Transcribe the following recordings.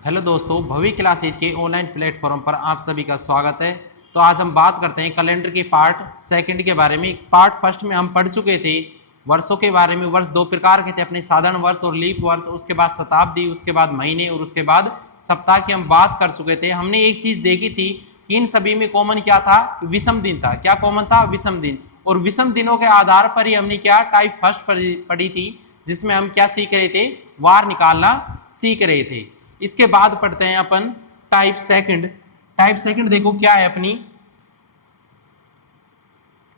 Hello दोस्तों, भवी classes के online platform पर आप सभी का स्वागत है। तो आज हम बात करते हैं कैलेंडर के पार्ट सेकंड के बारे में। पार्ट फर्स्ट में हम पढ़ चुके थे वर्षों के बारे में। वर्ष दो प्रकार के थे, अपने साधारण वर्ष और लीप वर्ष, उसके बाद शताब्दी, उसके बाद महीने और उसके बाद सप्ताह की हम बात कर चुके थे। हमने एक चीज देखी थी कि इन सभी में कॉमन क्या था, विषम दिन था। क्या कॉमन था? विषम दिन। और विषम दिनों के आधार पर ही हमने क्या टाइप फर्स्ट पढ़ी थी, जिसमें हम क्या सीख रहे थे, वार निकालना सीख रहे थे। इसके बाद पढ़ते हैं अपन टाइप सेकंड। टाइप सेकंड देखो क्या है अपनी।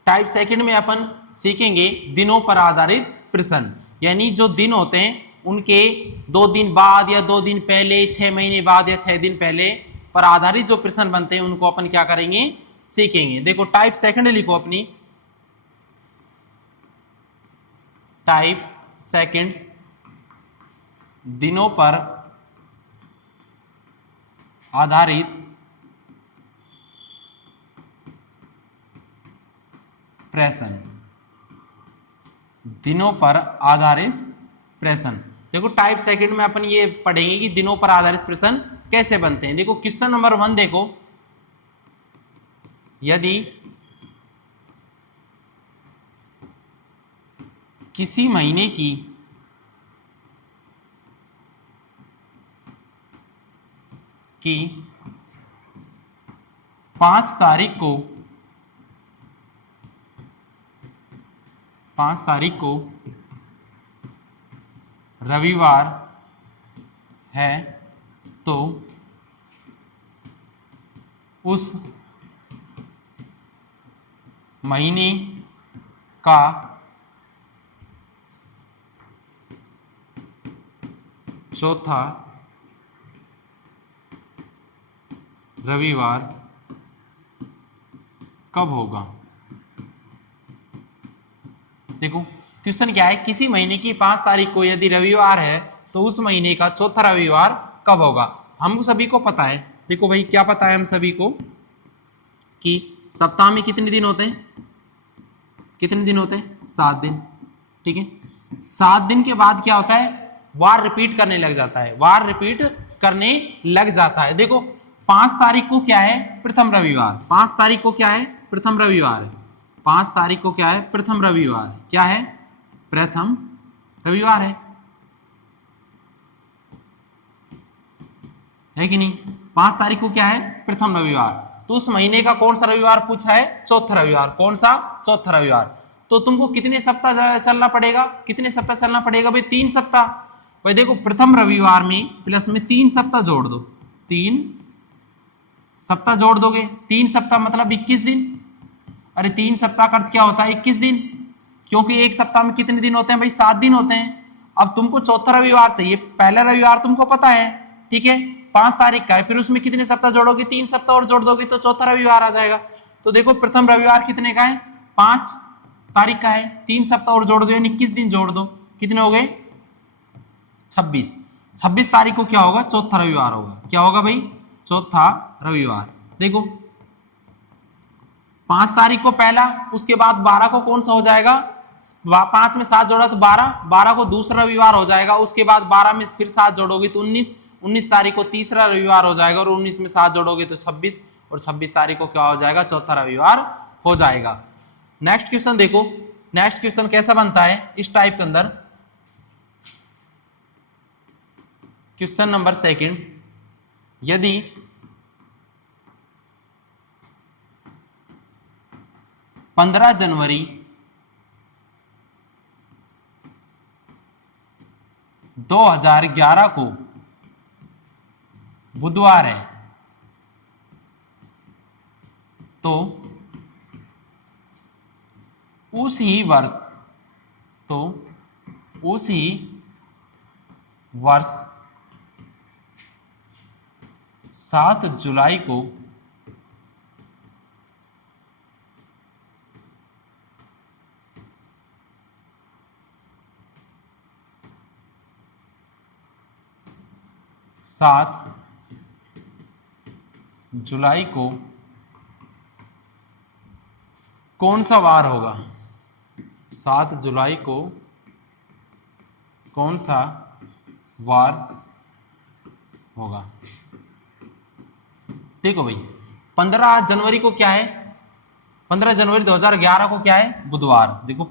टाइप सेकंड में अपन सीखेंगे दिनों पर आधारित प्रश्न, यानी जो दिन होते हैं उनके 2 दिन बाद या 2 दिन पहले, 6 महीने बाद या 6 दिन पहले पर आधारित जो प्रश्न बनते हैं उनको अपन क्या करेंगे, सीखेंगे। देखो टाइप सेकंड लिखो अपनी। टाइप सेकंड दिनों पर आधारित प्रश्न। दिनों पर आधारित प्रश्न। देखो टाइप सेकंड में अपन ये पढ़ेंगे कि दिनों पर आधारित प्रश्न कैसे बनते हैं। देखो क्वेश्चन नंबर 1 देखो, यदि किसी महीने की कि 5 तारीख को रविवार है, तो उस महीने का चौथा रविवार कब होगा। देखो क्वेश्चन क्या है, किसी महीने की 5 तारीख को यदि रविवार है तो उस महीने का चौथा रविवार कब होगा। हम सभी को पता है, देखो भाई क्या पता है हम सभी को कि सप्ताह में कितने दिन होते हैं, कितने दिन होते हैं, 7 दिन। ठीक है, 7 दिन के बाद क्या होता है, वार रिपीट करने लग जाता है, वार रिपीट करने लग जाता है। देखो 5 तारीख को क्या है, प्रथम रविवार। 5 तारीख को क्या है, प्रथम रविवार है। 5 तारीख को क्या है, प्रथम रविवार। क्या है, प्रथम रविवार है कि नहीं। 5 तारीख को क्या है, प्रथम रविवार। तो उस महीने का कौन सा रविवार पूछा है, चौथा रविवार। कौन सा, चौथा रविवार। तो तुमको कितने सप्ताह चलना पड़ेगा, कितने सप्ताह चलना पड़ेगा भाई, 3 सप्ताह। भाई देखो प्रथम रविवार में प्लस में 3 सप्ताह जोड़ दो, 3 सप्ताह जोड़ दोगे, 3 सप्ताह मतलब 21 दिन। अरे 3 सप्ताह का अर्थ क्या होता है, 21 दिन, क्योंकि एक सप्ताह में कितने दिन होते हैं भाई, 7 दिन होते हैं। अब तुमको चौथा रविवार चाहिए, पहला रविवार तुमको पता है, ठीक है, 5 तारीख का है, फिर उसमें कितने सप्ताह जोड़ोगे, 3 सप्ताह और जोड़ दोगे तो चौथा रविवार आ जाएगा। तो देखो प्रथम रविवार कितने का है, 5 तारीख का है, 3 सप्ताह और जोड़ दो यानी 21 दिन जोड़ दो, कितने हो गए, 26। 26 तारीख को क्या होगा, चौथा रविवार होगा। क्या होगा भाई, चौथा रविवार। देखो 5 तारीख को पहला, उसके बाद 12 को कौन सा हो जाएगा, 5 में 7 जोड़ा तो 12, 12 को दूसरा रविवार हो जाएगा। उसके बाद 12 में फिर 7 जोड़ोगे तो 19, 19 तारीख को तीसरा रविवार हो जाएगा, और 19 में 7 जोड़ोगे तो 26, और 26 तारीख को क्या हो जाएगा, चौथा रविवार हो जाएगा। नेक्स्ट क्वेश्चन देखो, नेक्स्ट क्वेश्चन कैसा बनता है इस टाइप के अंदर। क्वेश्चन नंबर 2, यदि 15 जनवरी 2011 को बुधवार है, तो उस ही वर्ष, तो उस ही वर्ष 7 जुलाई को कौन सा वार होगा। 7 जुलाई को कौन सा वार होगा। देखो भाई 15 जनवरी को क्या है, 15 जनवरी 2011 को क्या है, बुधवार। देखो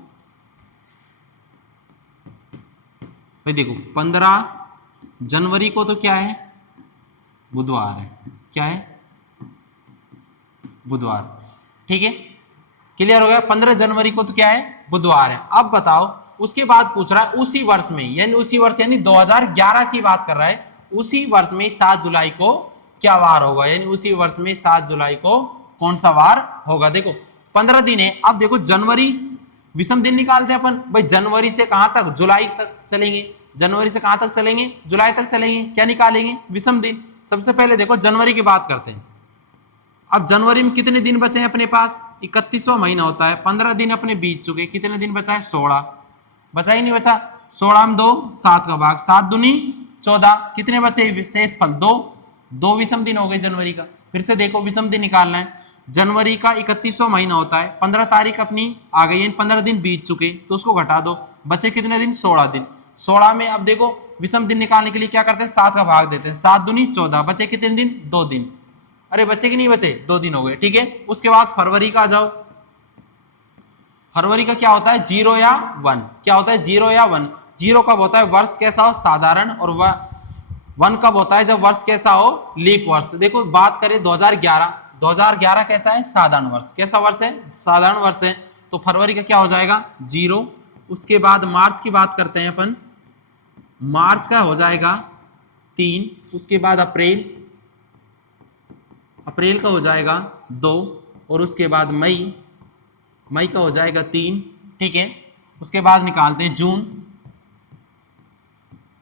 भाई, देखो 15 जनवरी को तो क्या है, बुधवार है। क्या है, बुधवार। ठीक है, क्लियर हो गया। 15 जनवरी को तो क्या है, बुधवार है। अब बताओ उसके बाद पूछ रहा है उसी वर्ष में, यानी उसी वर्ष यानी 2011 की बात कर रहा है, उसी वर्ष में 7 जुलाई को क्या वार होगा, यानी उसी वर्ष में 7 जुलाई को कौन सा वार होगा। देखो 15 दिन है। अब देखो जनवरी विषम दिन निकालते हैं अपन भाई, जनवरी से कहां तक, जुलाई तक चलेंगे। जनवरी से कहां तक चलेंगे, जुलाई तक चलेंगे। क्या निकालेंगे, विषम दिन। सबसे पहले देखो जनवरी की बात करते हैं। अब जनवरी में कितने दिन बचे हैं अपने पास, 31वां महीना होता है, 15 दिन अपने बीत चुके, कितने दिन बचा है, 16 बचा ही नहीं बचा। 16 में 2 7 का भाग, 7 दूनी 14, कितने बचे शेष फल, 2 2 विषम दिन हो गए जनवरी का। फिर से देखो विषम दिन निकालना है, जनवरी का 31वां महीना होता है, 15 तारीख अपनी आ गई, 15 दिन बीत चुके, तो उसको घटा दो, बचे कितने दिन, 16 दिन। 16 में अब देखो विषम दिन निकालने के लिए क्या करते हैं, 7 का भाग देते हैं, 7 दूनी 14, बचे कितने दिन, 2 दिन। अरे बचे कि नहीं बचे, 2 दिन हो गए। ठीक है, उसके बाद फरवरी का आ जाओ। फरवरी का क्या होता है, 0 या 1। क्या होता है, 0 या 1। 0 कब होता है, वर्ष कैसा हो, साधारण, और 1 कब होता है, जब वर्ष कैसा हो, लीप वर्ष। देखो बात करें 2011, 2011 कैसा है, साधारण वर्ष। कैसा वर्ष है, साधारण वर्ष है। तो फरवरी का क्या हो जाएगा, 0। उसके बाद मार्च की बात करते हैं अपन, मार्च का हो जाएगा 3। उसके बाद अप्रैल, अप्रैल का हो जाएगा 2। और उसके बाद मई, मई का हो जाएगा 3। ठीक है, उसके बाद निकालते हैं जून,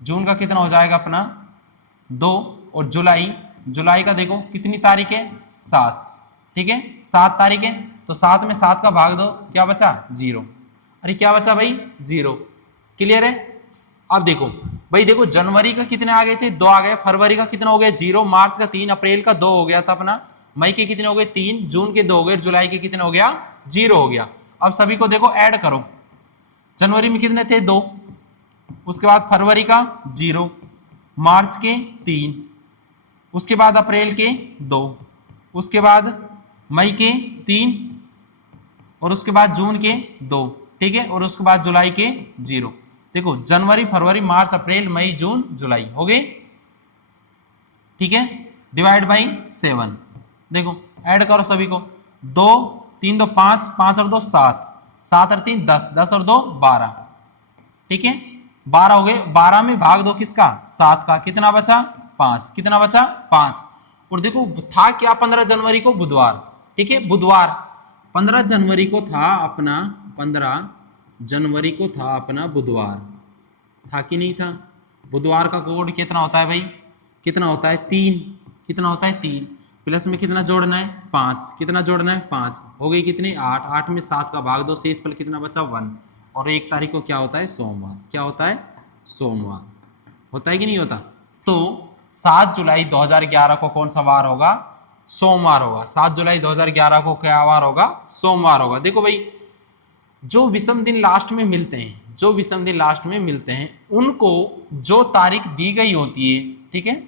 जून का कितना हो जाएगा अपना, 2। और जुलाई, जुलाई का देखो कितनी तारीख है, 7। ठीक है, 7 तारीख है, तो 7 में 7 का भाग दो, क्या बचा, 0। अरे क्या बचा भाई, 0। क्लियर है। अब देखो भाई, देखो जनवरी का कितने आ गए थे, 2 आ गए। फरवरी का कितना हो गया, 0। मार्च का 3, अप्रैल का 2 हो गया था अपना। मई के कितने हो गए, 3। जून के 2 हो गए, जुलाई के कितने हो गया, 0 हो गया। अब सभी को देखो ऐड करो, जनवरी में कितने थे, 2। उसके बाद फरवरी का 0, मार्च के 3, उसके बाद अप्रैल के 2, उसके बाद मई के 3, और उसके बाद जून के 2। ठीक है, और उसके बाद जुलाई के 0। देखो जनवरी, फरवरी, मार्च, अप्रैल, मई, जून, जुलाई हो गए। ठीक है, डिवाइड बाई 7। देखो ऐड करो सभी को, 2 3 2 5, 5 और 2 7, 7 और 3 10, 10 और 2 12। ठीक है, 12 हो गए। 12 में भाग दो किसका, 7 का, कितना बचा, 5। कितना बचा, 5। और देखो था क्या, 15 जनवरी को बुधवार। ठीक है, बुधवार 15 जनवरी को था अपना, 15 जनवरी को था अपना बुधवार। था कि नहीं था। बुधवार का कोड कितना होता है भाई, कितना होता है, 3। कितना होता है, 3। प्लस में कितना जोड़ना है, 5। कितना जोड़ना है, 5। हो गई कितनी, 8। 8 में 7 का भाग दो, शेष फल कितना बचा, 1। और 1 तारीख को क्या होता है, सोमवार। क्या होता है, सोमवार। होता है कि नहीं होता। तो 7 जुलाई 2011 को कौन सा वार होगा, सोमवार होगा। 7 जुलाई 2011 को क्या वार होगा, सोमवार होगा। देखो भाई, जो विषम दिन लास्ट में मिलते हैं, जो विषम दिन लास्ट में मिलते हैं, उनको जो तारीख दी गई होती है, ठीक है,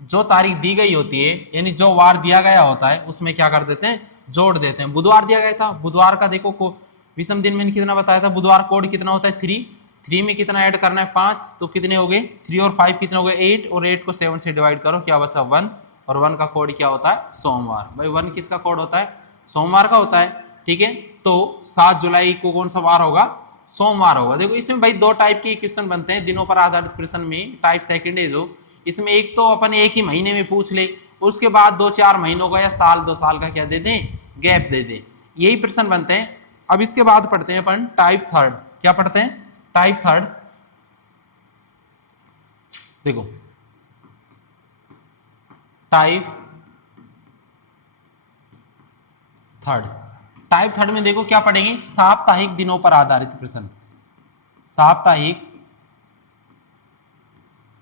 जो तारीख दी गई होती है, यानी जो वार दिया गया होता है, उसमें क्या कर देते हैं, जोड़ देते हैं। बुधवार दिया गया था, बुधवार का देखो को विषम दिन में कितना बताया था, बुधवार कोड कितना होता है, 3। 3 में कितना ऐड करना है, 5। तो कितने हो गए, 3 और 5 कितने हो गए, 8। और 8 को 7 से डिवाइड करो, क्या बचा, 1। और 1 का कोड क्या होता है, सोमवार। भाई 1 किसका कोड होता है, सोमवार का होता है। ठीक है, तो 7 जुलाई को कौन सा वार होगा, सोमवार होगा। देखो इसमें भाई 2 टाइप के क्वेश्चन बनते हैं दिनों पर आधारित प्रश्न में। टाइप सेकंड है जो, इसमें एक तो अपन एक ही महीने में पूछ ले, उसके बाद 2-4 महीनों का या साल 2 साल का क्या दे दें, गैप दे दें, यही प्रश्न बनते हैं। अब इसके बाद पढ़ते हैं अपन टाइप थर्ड। क्या पढ़ते हैं, टाइप थर्ड। देखो टाइप थर्ड, टाइप थर्ड में देखो क्या पढ़ेंगे, साप्ताहिक दिनों पर आधारित प्रश्न। साप्ताहिक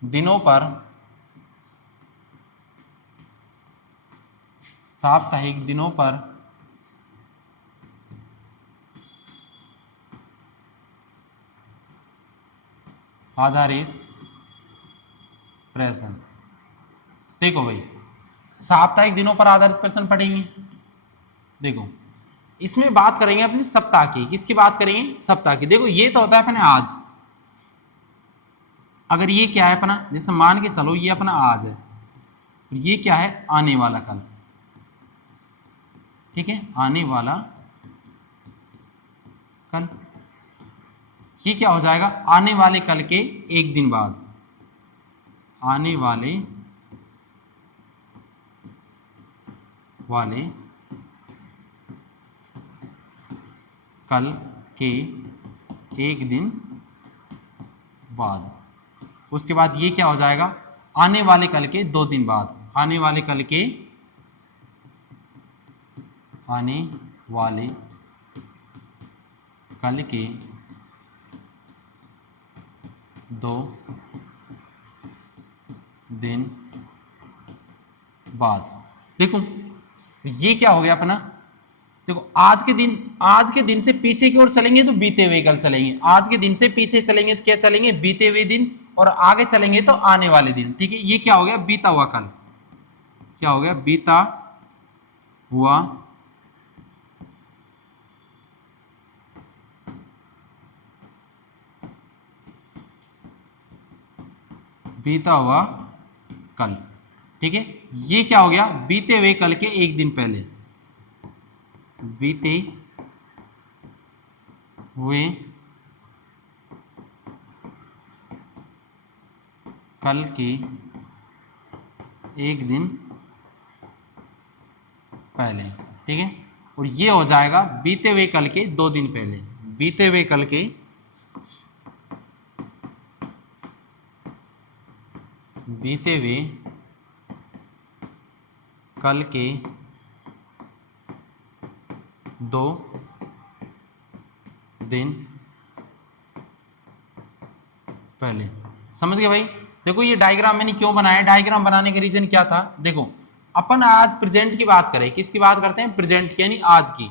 दिनों पर, साप्ताहिक दिनों पर आधारित प्रश्न। देखो भाई, साप्ताहिक दिनों पर आधारित प्रश्न पढ़ेंगे। देखो इसमें बात करेंगे अपनी सप्ताह की। किसकी बात करेंगे? सप्ताह की। देखो ये तो होता है अपने आज। अगर ये क्या है अपना, जैसे मान के चलो ये अपना आज है, ये क्या है? आने वाला कल। ठीक है, आने वाला कल। ये क्या हो जाएगा? आने वाले कल के एक दिन बाद। आने वाले कल के एक दिन बाद। उसके बाद ये क्या हो जाएगा? आने वाले कल के 2 दिन बाद। आने वाले कल के 2 दिन बाद। देखो ये क्या हो गया अपना? देखो आज के दिन से पीछे की ओर चलेंगे तो बीते हुए कल चलेंगे। आज के दिन से पीछे चलेंगे तो क्या चलेंगे? बीते हुए दिन। और आगे चलेंगे तो आने वाले दिन। ठीक है, ये क्या हो गया? बीता हुआ कल। क्या हो गया? बीता हुआ कल। ठीक है, ये क्या हो गया? बीते हुए कल के एक दिन पहले। बीते हुए कल के एक दिन पहले। ठीक है, और ये हो जाएगा बीते हुए कल के 2 दिन पहले। बीते हुए कल के 2 दिन पहले। समझ गए भाई? देखो ये डायग्राम मैंने क्यों बनाया? डायग्राम बनाने का रीजन क्या था? देखो अपन आज प्रेजेंट की बात करें। किसकी बात करते हैं? प्रेजेंट की, यानी आज की।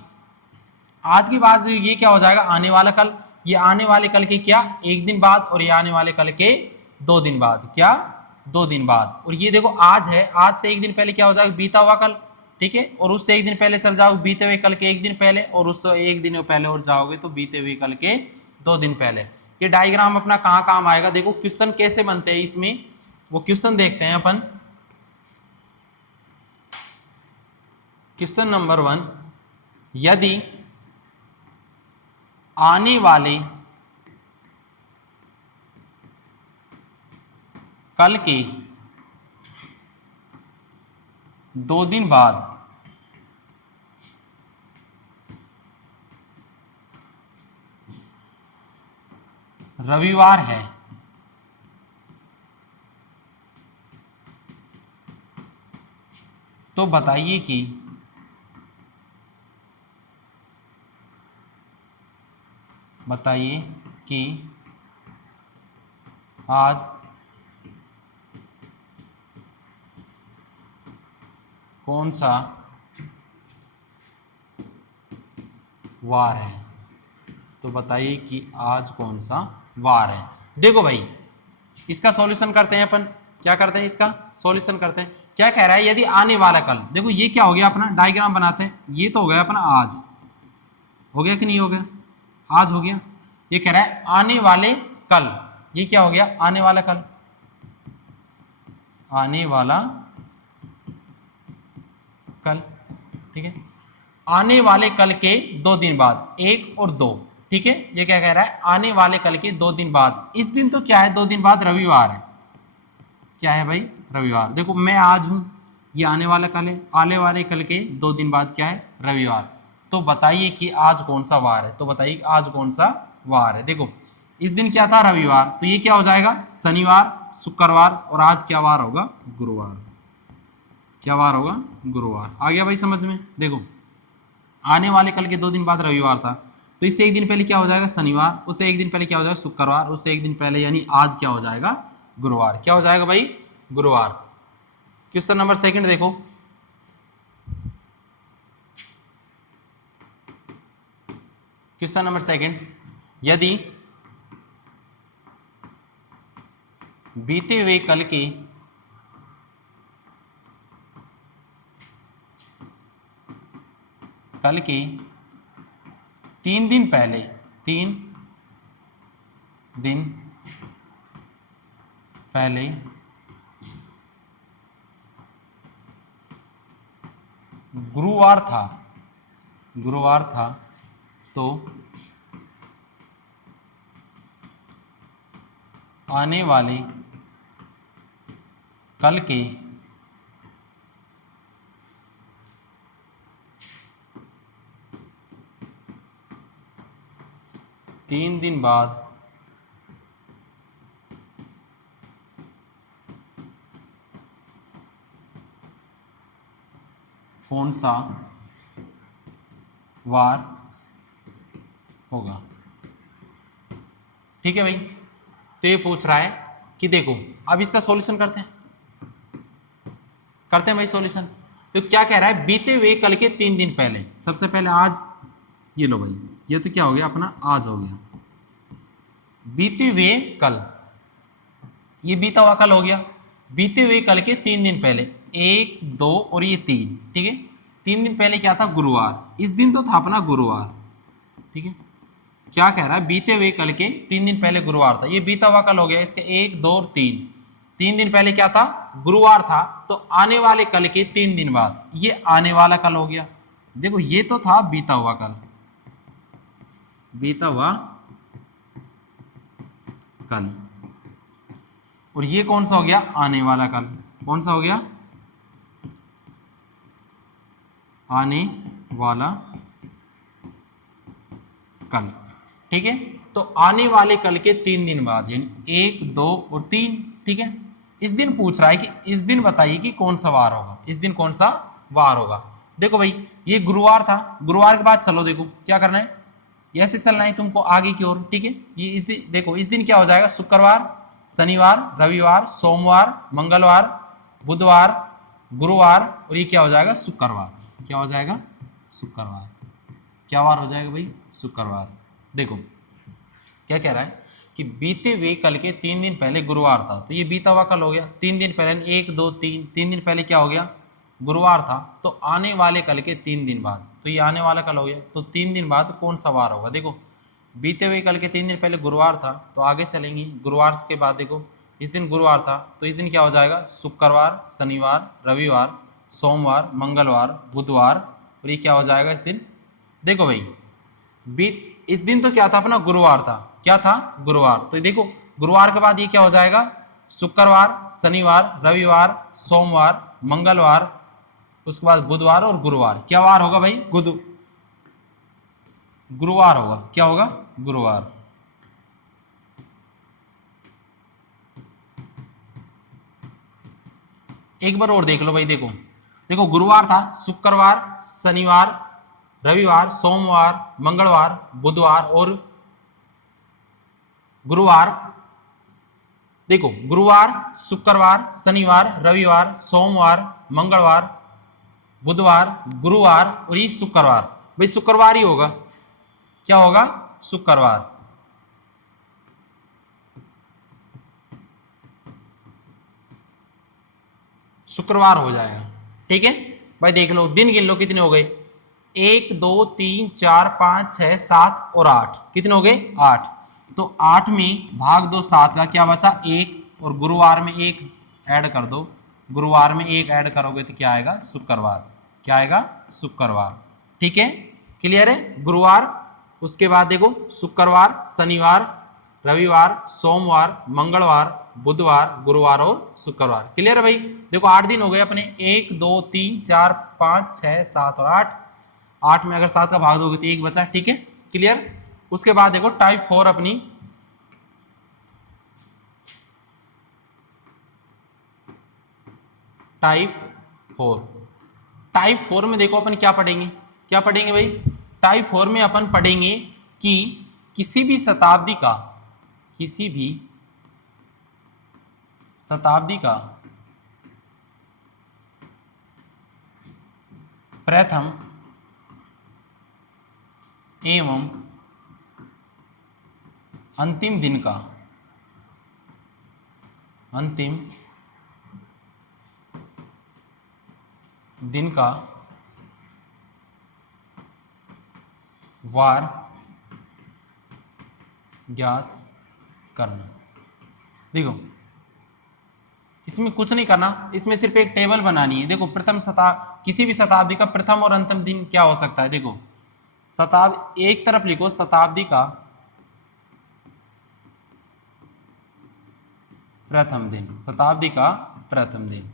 आज की बात ये क्या हो जाएगा? आने वाला कल। ये आने वाले कल के क्या? एक दिन बाद। और ये आने वाले कल के 2 दिन बाद। क्या? 2 दिन बाद। और ये देखो आज है, आज से एक दिन पहले क्या हो जाएगा? बीता हुआ कल। ठीक है, और उससे एक दिन पहले चल जाओ बीते हुए कल के एक दिन पहले, और उससे एक दिन पहले और जाओगे तो बीते हुए कल के 2 दिन पहले। ये डायग्राम अपना कहाँ काम आएगा? देखो क्वेश्चन कैसे बनते हैं इसमें, वो क्वेश्चन देखते हैं अपन। क्वेश्चन नंबर 1, यदि आने वाले कल के 2 दिन बाद रविवार है, तो बताइए कि आज कौन सा वार है। तो बताइए कि आज कौन सा वार है। देखो भाई इसका सॉल्यूशन करते हैं अपन। क्या करते हैं? इसका सॉल्यूशन करते हैं। क्या कह रहा है? यदि आने वाला कल। देखो ये क्या हो गया अपना? डायग्राम बनाते हैं। ये तो हो गया अपना आज। हो गया कि नहीं हो गया? आज हो गया। ये कह रहा है आने वाले कल। ये क्या हो गया? आने वाला कल। आने वाला कल। ठीक है, आने वाले कल के 2 दिन बाद, 1 और 2। ठीक है, ये क्या कह रहा है? आने वाले कल के 2 दिन बाद। इस दिन तो क्या है? 2 दिन बाद रविवार है। क्या है भाई? रविवार। देखो मैं आज हूं, ये आने वाला कल है। आने वाले कल के 2 दिन बाद क्या है? रविवार। तो बताइए कि आज कौन सा वार है। तो बताइए आज कौन सा वार है। देखो इस दिन क्या था? रविवार। तो ये क्या हो जाएगा? शनिवार, शुक्रवार, और आज क्या वार होगा? गुरुवार। क्या वार होगा? गुरुवार। आ गया भाई समझ में? देखो आने वाले कल के 2 दिन बाद रविवार था, तो इससे एक दिन पहले क्या हो जाएगा? शनिवार। उससे एक दिन पहले क्या हो जाएगा? शुक्रवार। उससे एक दिन पहले यानी आज क्या हो जाएगा? गुरुवार। क्या हो जाएगा भाई? गुरुवार। क्वेश्चन नंबर 2 देखो। क्वेश्चन नंबर 2, यदि बीते हुए कल के कल के 3 दिन पहले, 3 दिन पहले गुरुवार था तो आने वाले कल के 3 दिन बाद कौन सा वार होगा। ठीक है भाई, तो ये पूछ रहा है कि देखो अब इसका सॉल्यूशन करते हैं भाई सॉल्यूशन। तो क्या कह रहा है, बीते हुए कल के 3 दिन पहले, सबसे पहले आज, ये लो भाई, ये तो क्या हो गया अपना आज हो गया, बीते हुए कल, ये बीता हुआ कल हो गया, बीते हुए कल के 3 दिन पहले, 1 2 और ये 3, ठीक है। 3 दिन पहले क्या था, गुरुवार, इस दिन तो था अपना गुरुवार, ठीक है। क्या कह रहा है, बीते हुए कल के 3 दिन पहले गुरुवार था, ये बीता हुआ कल हो गया, इसके 1 2 और 3, 3 दिन पहले क्या था, गुरुवार था, तो आने वाले कल के 3 दिन बाद, ये आने वाला कल हो गया। देखो ये तो था बीता हुआ कल, बीता हुआ कल, और ये कौन सा हो गया, आने वाला कल, कौन सा हो गया, आने वाला कल, ठीक है। तो आने वाले कल के 3 दिन बाद, यानी 1 2 और 3, ठीक है। इस दिन पूछ रहा है कि इस दिन बताइए कि कौन सा वार होगा, इस दिन कौन सा वार होगा। देखो भाई ये गुरुवार था, गुरुवार के बाद चलो देखो क्या करना है, ऐसे चलना है तुमको आगे की ओर, ठीक है। ये इस दिन देखो, इस दिन क्या हो जाएगा, शुक्रवार, शनिवार, रविवार, सोमवार, मंगलवार, बुधवार, गुरुवार, और ये क्या हो जाएगा, शुक्रवार, क्या हो जाएगा, शुक्रवार, क्या वार हो जाएगा भाई, शुक्रवार। देखो क्या कह रहा है कि बीते हुए कल के 3 दिन पहले गुरुवार था, तो ये बीता हुआ कल हो गया, 3 दिन पहले 1 2 3, 3 दिन पहले क्या हो गया, गुरुवार था, तो आने वाले कल के 3 दिन बाद, तो ये आने वाला कल हो गया, तो 3 दिन बाद कौन सा वार होगा। देखो बीते हुए कल के 3 दिन पहले गुरुवार था, तो आगे चलेंगे, गुरुवार के बाद देखो इस दिन गुरुवार था, तो इस दिन क्या हो जाएगा, शुक्रवार, शनिवार, रविवार, सोमवार, मंगलवार, बुधवार, और ये क्या हो जाएगा इस दिन। देखो भाई बीत इस दिन तो क्या था अपना, गुरुवार था, क्या था, गुरुवार, तो देखो गुरुवार के बाद ये क्या हो जाएगा, शुक्रवार, शनिवार, रविवार, सोमवार, मंगलवार, उसके बाद बुधवार और गुरुवार, क्या वार होगा भाई, गुरुवार होगा, क्या होगा, गुरुवार। एक बार और देख लो भाई, देखो देखो गुरुवार था, शुक्रवार, शनिवार, रविवार, सोमवार, मंगलवार, बुधवार और गुरुवार। देखो गुरुवार, शुक्रवार, शनिवार, रविवार, सोमवार, मंगलवार, बुधवार, गुरुवार और ये शुक्रवार, भाई शुक्रवार ही होगा, क्या होगा, शुक्रवार। शुक्रवार हो जाएगा, ठीक है भाई। देख लो दिन गिन लो कितने हो गए, 1 2 3 4 5 6 7 और 8, कितने हो गए, 8। तो 8 में भाग दो 7 का, क्या बचा, 1, और गुरुवार में 1 ऐड कर दो, गुरुवार में 1 ऐड करोगे तो क्या आएगा, शुक्रवार, क्या आएगा, शुक्रवार, ठीक है। क्लियर है, गुरुवार, उसके बाद देखो शुक्रवार, शनिवार, रविवार, सोमवार, मंगलवार, बुधवार, गुरुवार और शुक्रवार। क्लियर है भाई। देखो 8 दिन हो गए अपने, 1 2 3 4 5 6 7 और 8, 8 में अगर 7 का भाग दोगे तो 1 बचा, ठीक है। क्लियर। उसके बाद देखो टाइप 4 अपनी, टाइप 4, टाइप 4 में देखो अपन क्या पढ़ेंगे, क्या पढ़ेंगे भाई, टाइप 4 में अपन पढ़ेंगे कि किसी भी शताब्दी का, किसी भी शताब्दी का प्रथम एवं अंतिम दिन का, अंतिम दिन का वार ज्ञात करना। देखो इसमें कुछ नहीं करना, इसमें सिर्फ एक टेबल बनानी है। देखो किसी भी शताब्दी का प्रथम और अंतिम दिन क्या हो सकता है। देखो एक तरफ लिखो शताब्दी का प्रथम दिन, शताब्दी का प्रथम दिन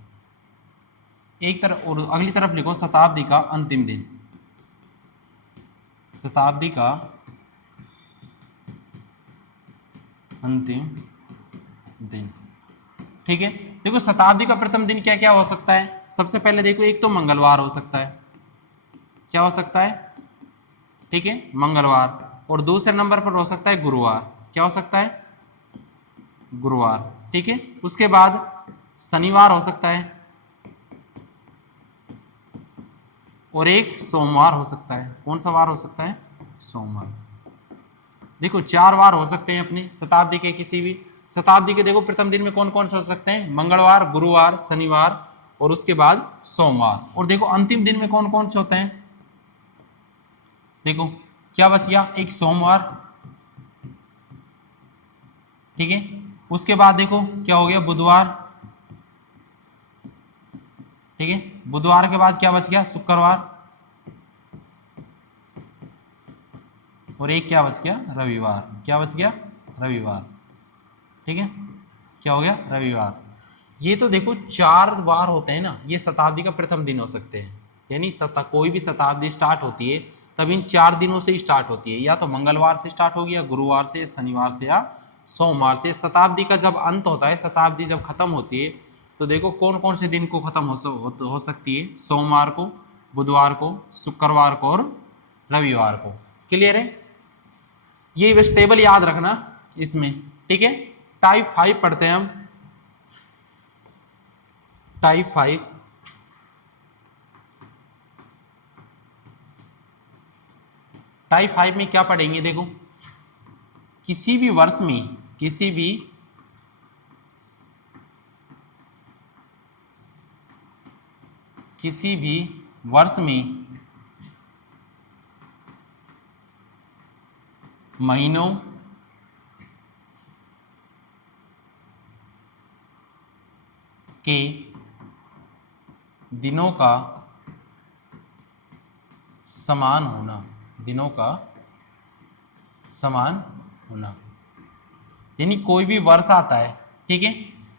एक तरफ, और अगली तरफ लिखो शताब्दी का अंतिम दिन, शताब्दी का अंतिम दिन। ठीक है, देखो शताब्दी का प्रथम दिन क्या क्या हो सकता है। सबसे पहले देखो एक तो मंगलवार हो सकता है, क्या हो सकता है, ठीक है मंगलवार। और दूसरे नंबर पर हो सकता है गुरुवार, क्या हो सकता है, गुरुवार। ठीक है, उसके बाद शनिवार हो सकता है, और एक सोमवार हो सकता है। कौन सा वार हो सकता है, सोमवार। देखो 4 वार हो सकते हैं अपनी शताब्दी के, किसी भी शताब्दी के। देखो प्रथम दिन में कौन कौन से हो सकते हैं, मंगलवार, गुरुवार, शनिवार और उसके बाद सोमवार। और देखो अंतिम दिन में कौन कौन से होते हैं। देखो क्या बच गया, एक सोमवार, ठीक है। उसके बाद देखो क्या हो गया, बुधवार, ठीक है। बुधवार के बाद क्या बच गया, शुक्रवार, और एक क्या बच गया, रविवार। क्या बच गया, रविवार। ठीक है, क्या हो गया, रविवार। ये तो देखो 4 वार होते हैं ना, ये शताब्दी का प्रथम दिन हो सकते हैं। यानी कोई भी शताब्दी स्टार्ट होती है तब इन 4 दिनों से ही स्टार्ट होती है, या तो मंगलवार से स्टार्ट होगी, या गुरुवार से, या शनिवार से, या सोमवार से। शताब्दी का जब अंत होता है, शताब्दी जब खत्म होती है, तो देखो कौन कौन से दिन को खत्म हो सकती है, सोमवार को, बुधवार को, शुक्रवार को और रविवार को। क्लियर है, ये बस टेबल याद रखना इसमें। ठीक है, टाइप 5 पढ़ते हैं हम। टाइप 5, टाइप 5 में क्या पढ़ेंगे, देखो किसी भी वर्ष में, किसी भी वर्ष में महीनों के दिनों का समान होना, दिनों का समान होना। यानी कोई भी वर्ष आता है, ठीक है,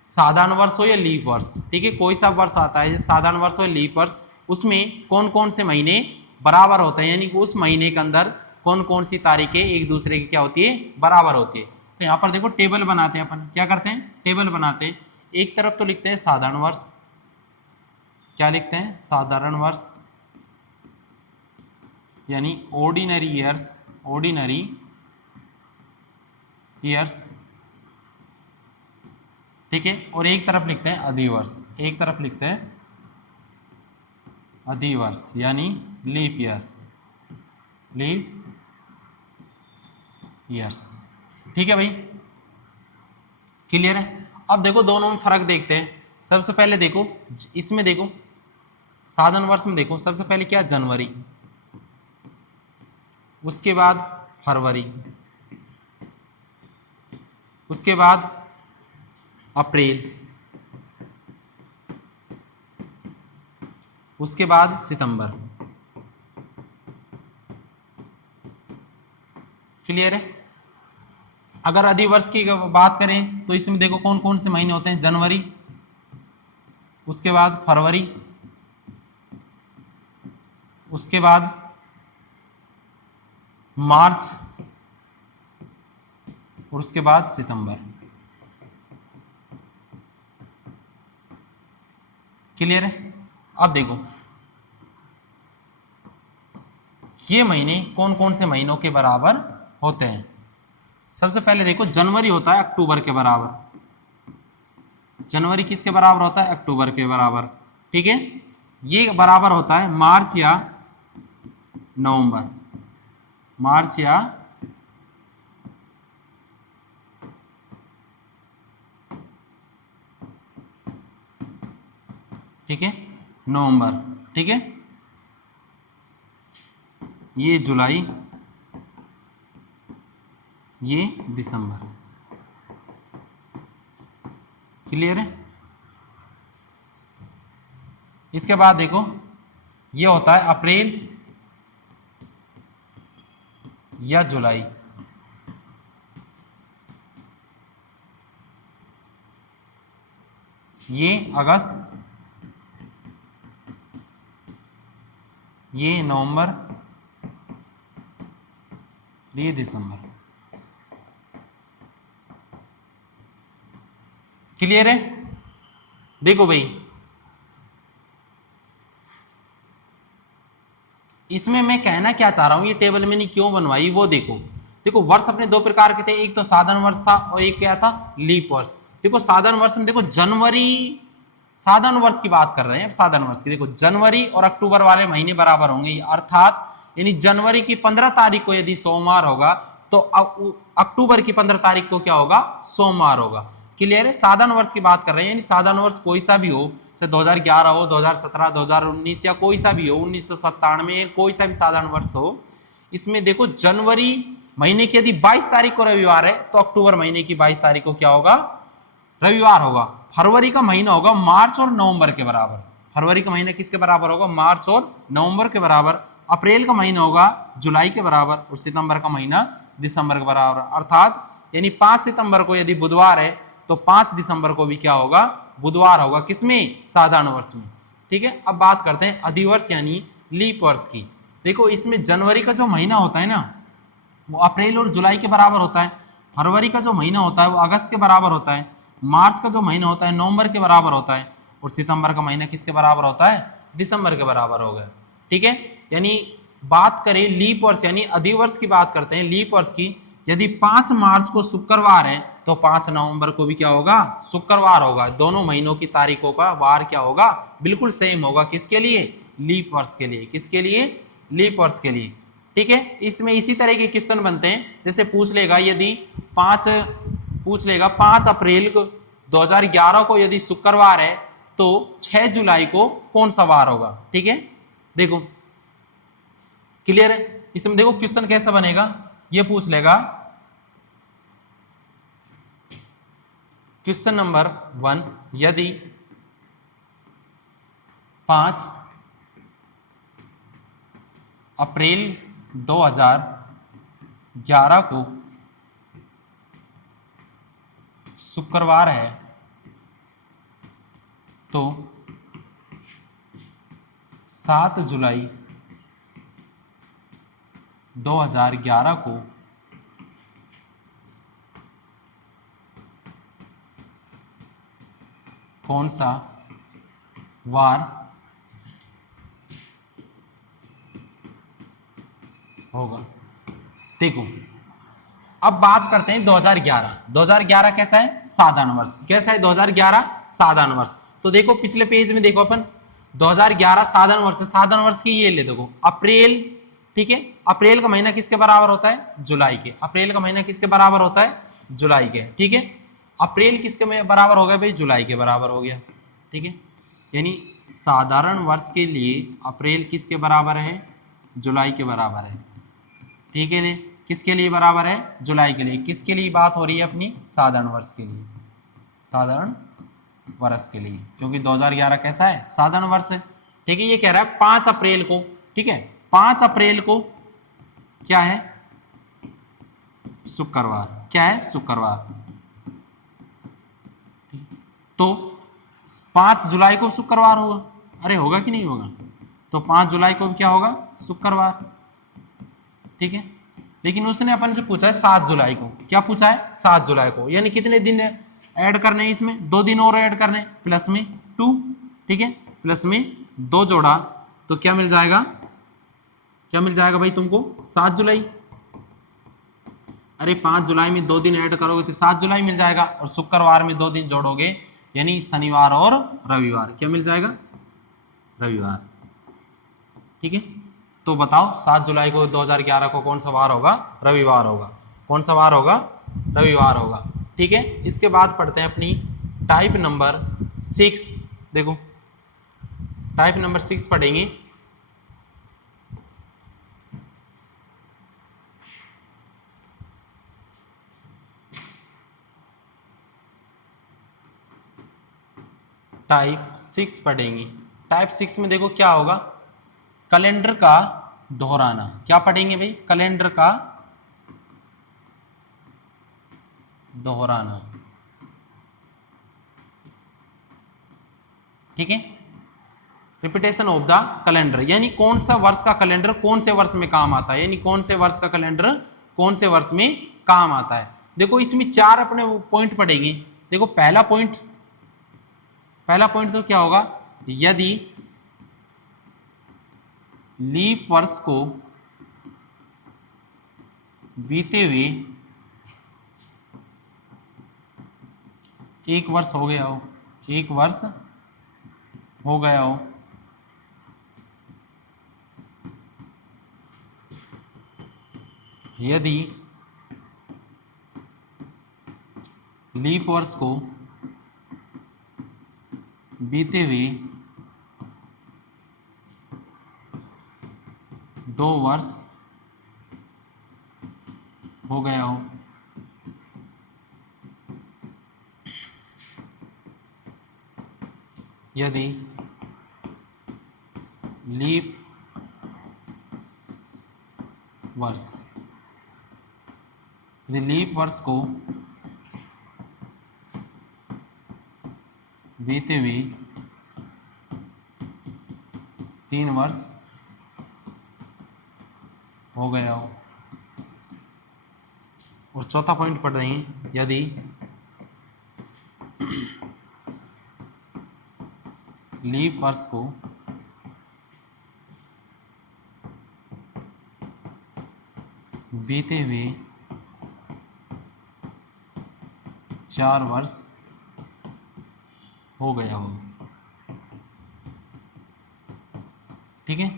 साधारण वर्ष हो या लीप वर्ष, ठीक है, कोई सा वर्ष आता है, साधारण वर्ष हो या लीप वर्ष, उसमें कौन कौन से महीने बराबर होते हैं। यानी कि उस महीने के अंदर कौन कौन सी तारीखें एक दूसरे की क्या होती है, बराबर होती है। तो यहाँ पर देखो टेबल बनाते हैं अपन, क्या करते हैं, टेबल बनाते हैं। एक तरफ तो लिखते हैं साधारण वर्ष, क्या लिखते हैं, साधारण वर्ष, यानी ऑर्डिनरी ईयर्स, ऑर्डिनरी ईयर्स, ठीक है। और एक तरफ लिखते हैं अधिवर्ष, एक तरफ लिखते हैं अधिवर्ष, यानी लीप ईयर्स, लीप ईयर्स। ठीक है भाई, क्लियर है। अब देखो दोनों में फर्क देखते हैं। सबसे पहले देखो इसमें, देखो साधारण वर्ष में देखो सबसे पहले क्या, जनवरी, उसके बाद फरवरी, उसके बाद अप्रैल, उसके बाद सितंबर। क्लियर है। अगर अधिवर्ष की बात करें तो इसमें देखो कौन कौन से महीने होते हैं, जनवरी, उसके बाद फरवरी, उसके बाद मार्च, और उसके बाद सितंबर। क्लियर है। अब देखो ये महीने कौन कौन से महीनों के बराबर होते हैं। सबसे पहले देखो जनवरी होता है अक्टूबर के बराबर, जनवरी किसके बराबर होता है, अक्टूबर के बराबर। ठीक है, ये बराबर होता है मार्च या नवंबर, मार्च या ठीक है नवंबर। ठीक है, ये जुलाई, ये दिसंबर। क्लियर है? इसके बाद देखो ये होता है अप्रैल या जुलाई। ये अगस्त, ये नवंबर, ये दिसंबर। क्लियर है? देखो भाई इसमें मैं कहना क्या चाह रहा हूं, ये टेबल मैंने क्यों बनवाई वो देखो। देखो वर्ष अपने दो प्रकार के थे, एक तो साधारण वर्ष था और एक क्या था, लीप वर्ष। देखो साधारण वर्ष में देखो जनवरी, साधारण वर्ष की बात कर रहे हैं, साधारण वर्ष की देखो जनवरी और अक्टूबर वाले महीने बराबर होंगे, अर्थात यानी जनवरी की 15 तारीख को यदि सोमवार होगा तो अक्टूबर की 15 तारीख को क्या होगा, सोमवार होगा। क्लियर है? साधारण वर्ष की बात कर रहे हैं, यानी साधारण वर्ष कोई सा भी हो, चाहे 2011 हो, 2017, 2019 या कोई सा भी हो, 1997 कोई सा भी साधारण वर्ष हो। इसमें देखो जनवरी महीने की यदि 22 तारीख को रविवार है तो अक्टूबर महीने की 22 तारीख को क्या होगा, रविवार होगा। फरवरी का महीना होगा मार्च और नवंबर के बराबर। फरवरी का महीना किसके बराबर होगा, मार्च और नवंबर के बराबर। अप्रैल का महीना होगा जुलाई के बराबर और सितंबर का महीना दिसंबर के बराबर। अर्थात यानी 5 सितंबर को यदि बुधवार है तो 5 दिसंबर को भी क्या होगा, बुधवार होगा। किसमें, साधारण वर्ष में। ठीक है, अब बात करते हैं अधिवर्ष यानी लीप वर्ष की। देखो इसमें जनवरी का जो महीना होता है ना वो अप्रैल और जुलाई के बराबर होता है, फरवरी का जो महीना होता है वो अगस्त के बराबर होता है, मार्च का जो महीना होता है नवंबर के बराबर होता है और सितंबर का महीना किसके बराबर होता है, दिसंबर के बराबर हो गया। ठीक है, यानी बात करें लीप वर्ष यानी अधिवर्ष की बात करते हैं लीप वर्ष की, यदि 5 मार्च को शुक्रवार है तो 5 नवंबर को भी क्या होगा, शुक्रवार होगा। दोनों महीनों की तारीखों का वार क्या होगा, बिल्कुल सेम होगा। किसके लिए, लीप वर्ष के लिए। किसके लिए, लीप वर्ष के लिए। ठीक है, इसमें इसी तरह के क्वेश्चन बनते हैं, जैसे पूछ लेगा यदि 5 अप्रैल को 2011 को यदि शुक्रवार है तो 6 जुलाई को कौन सा वार होगा। ठीक है, देखो क्लियर है। इसमें देखो क्वेश्चन कैसा बनेगा, ये पूछ लेगा क्वेश्चन नंबर 1, यदि 5 अप्रैल 2011 को शुक्रवार है तो 7 जुलाई 2011 को कौन सा वार होगा। देखो अब बात करते हैं 2011 कैसा है, साधारण वर्ष। कैसा है 2011, साधारण वर्ष। तो देखो पिछले पेज में देखो अपन 2011 साधारण वर्ष, साधारण वर्ष की ये ले देखो अप्रैल। ठीक है, अप्रैल का महीना किसके बराबर होता है, जुलाई के। अप्रैल का महीना किसके बराबर होता है, जुलाई के। ठीक है, अप्रैल किसके बराबर हो गया भाई, जुलाई के बराबर हो गया। ठीक है, यानी साधारण वर्ष के लिए अप्रैल किसके बराबर है, जुलाई के बराबर है। ठीक है, किसके लिए बराबर है, जुलाई के लिए। किसके लिए बात हो रही है अपनी, साधारण वर्ष के लिए, साधारण वर्ष के लिए, क्योंकि 2011 कैसा है, साधारण वर्ष है। ठीक है, ये कह रहा है 5 अप्रैल को। ठीक है, 5 अप्रैल को क्या है, शुक्रवार। क्या है, शुक्रवार। तो 5 जुलाई को शुक्रवार होगा, अरे होगा कि नहीं होगा, तो 5 जुलाई को क्या होगा, शुक्रवार। ठीक है, लेकिन उसने अपन से पूछा है 7 जुलाई को। क्या पूछा है, 7 जुलाई को, यानी कितने दिन ऐड करने हैं इसमें, 2 दिन और ऐड करने, प्लस में 2। ठीक है, प्लस में 2 जोड़ा तो क्या मिल जाएगा, क्या मिल जाएगा भाई तुमको, 7 जुलाई। अरे 5 जुलाई में 2 दिन ऐड करोगे तो 7 जुलाई मिल जाएगा, और शुक्रवार में 2 दिन जोड़ोगे यानी शनिवार और रविवार, क्या मिल जाएगा, रविवार। ठीक है, तो बताओ 7 जुलाई को 2011 को कौन सा वार होगा, रविवार होगा। कौन सा वार होगा, रविवार होगा। ठीक है, इसके बाद पढ़ते हैं अपनी टाइप नंबर 6। देखो टाइप नंबर 6 पढ़ेंगे। टाइप 6 पढ़ेंगे। टाइप 6 में देखो क्या होगा, कैलेंडर का दोहराना। क्या पढ़ेंगे भाई? कैलेंडर का दोहराना। ठीक है, रिपीटेशन ऑफ द कैलेंडर, यानी कौन सा वर्ष का कैलेंडर कौन से वर्ष में काम आता है, यानी कौन से वर्ष का कैलेंडर कौन से वर्ष में काम आता है। देखो इसमें 4 अपने पॉइंट पड़ेंगे। देखो पहला पॉइंट तो क्या होगा, यदि लीप वर्ष को बीते हुए 1 वर्ष हो गया हो, 1 वर्ष हो गया हो, यदि लीप वर्ष को बीते हुए 2 वर्ष हो गया हो, यदि लीप वर्ष को बीते हुए 3 वर्ष हो गया हो। और चौथा पॉइंट पढ़ रहे हैं, यदि लीप वर्ष को बीते हुए 4 वर्ष हो गया हो। ठीक है,